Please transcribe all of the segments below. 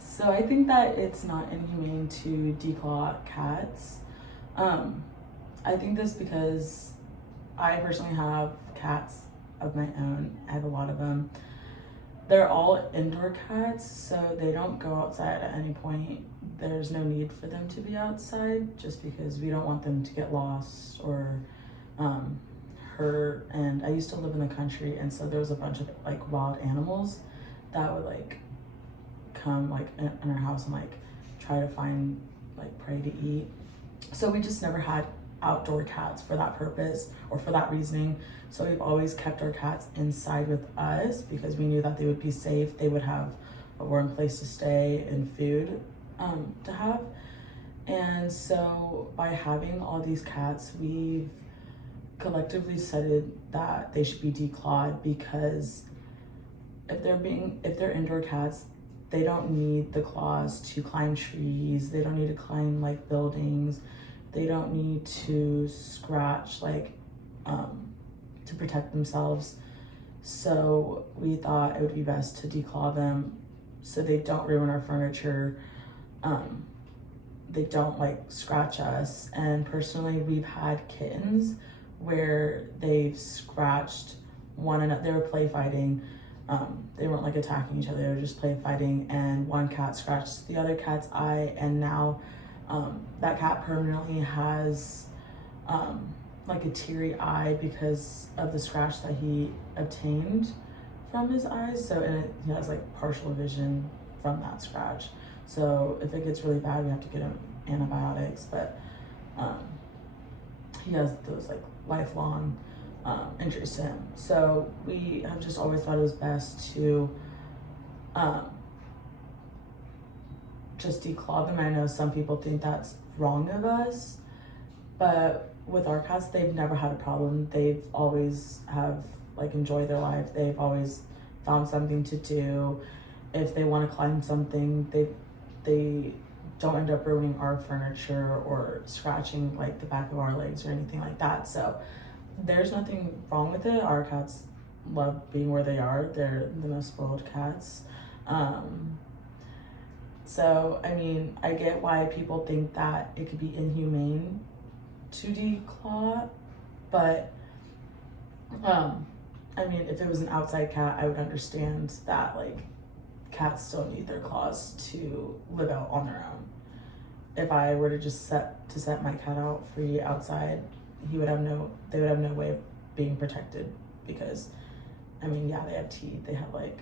So I think that it's not inhumane to declaw cats. I think this because I personally have cats of my own. I have a lot of them. They're all indoor cats, so they don't go outside at any point. There's no need for them to be outside just because we don't want them to get lost or hurt. And I used to live in the country, and so there was a bunch of like wild animals that would like come like in our house and like try to find like prey to eat. So we just never had outdoor cats for that purpose or for that reasoning. So we've always kept our cats inside with us because we knew that they would be safe. They would have a warm place to stay and food to have. And so by having all these cats, we've collectively decided that they should be declawed because if they're indoor cats, they don't need the claws to climb trees. They don't need to climb like buildings. They don't need to scratch like to protect themselves. So we thought it would be best to declaw them so they don't ruin our furniture. They don't like scratch us. And personally, we've had kittens where they've scratched one another. They were play fighting. They weren't like attacking each other, they were just play fighting, and one cat scratched the other cat's eye, and now that cat permanently has like a teary eye because of the scratch that he obtained from his eyes. So he has like partial vision from that scratch. So if it gets really bad, we have to get him antibiotics, but he has those like lifelong injuries to him. So we have just always thought it was best to just declaw them. I know some people think that's wrong of us, but with our cats, they've never had a problem. They've always have like enjoyed their life. They've always found something to do. If they want to climb something, they don't end up ruining our furniture or scratching like the back of our legs or anything like that. So there's nothing wrong with it. Our cats love being where they are. They're the most spoiled cats. So, I mean, I get why people think that it could be inhumane to declaw, but I mean, if it was an outside cat, I would understand that like cats still need their claws to live out on their own. If I were to just set my cat out free outside, they would have no way of being protected because, I mean, yeah, they have teeth, they have like,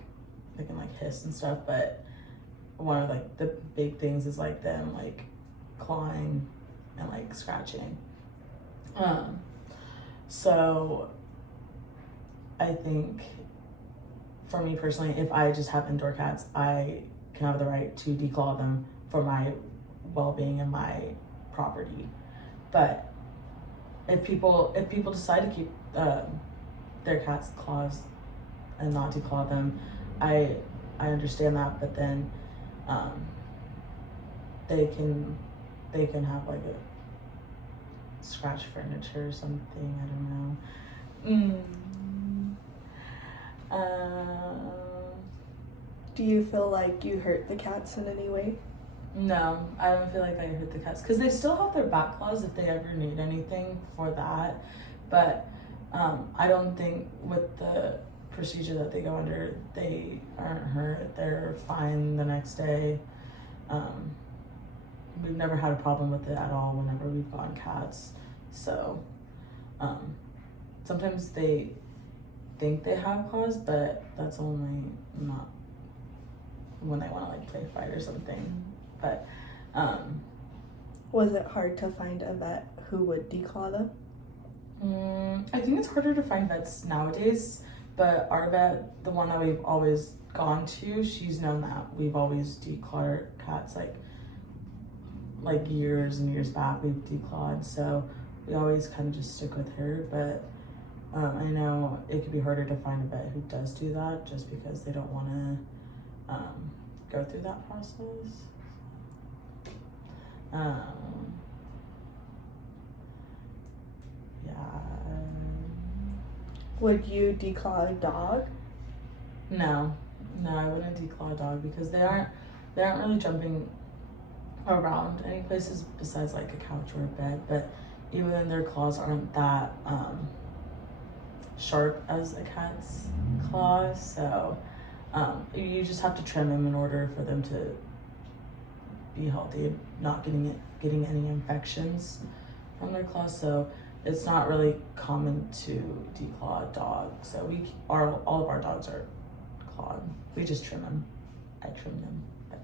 they can like hiss and stuff, but one of like the big things is like them like clawing and like scratching. So I think for me personally, if I just have indoor cats, I can have the right to declaw them for my well-being and my property. But if people decide to keep their cat's claws and not declaw them, I understand that. But then they can have like a scratch furniture or something. I don't know. Do you feel like you hurt the cats in any way? No, I don't feel like I hurt the cats because they still have their back claws if they ever need anything for that. But I don't think with the procedure that they go under, they aren't hurt. They're fine the next day. We've never had a problem with it at all whenever we've gotten cats. So sometimes they think they have claws, but that's only not when they want to like play fight or something. But was it hard to find a vet who would declaw them? I think it's harder to find vets nowadays, but our vet, the one that we've always gone to, she's known that we've always declawed cats like years and years back. We've declawed, so we always kind of just stick with her. But I know it could be harder to find a vet who does do that just because they don't want to go through that process. Yeah. Would you declaw a dog? No, I wouldn't declaw a dog because they aren't they aren't really jumping around any places besides like a couch or a bed, but even then their claws aren't that sharp as a cat's claws, so you just have to trim them in order for them to be healthy, not getting any infections from their claws. So it's not really common to declaw a dog. So all of our dogs are clawed. We just trim them. I trim them. But,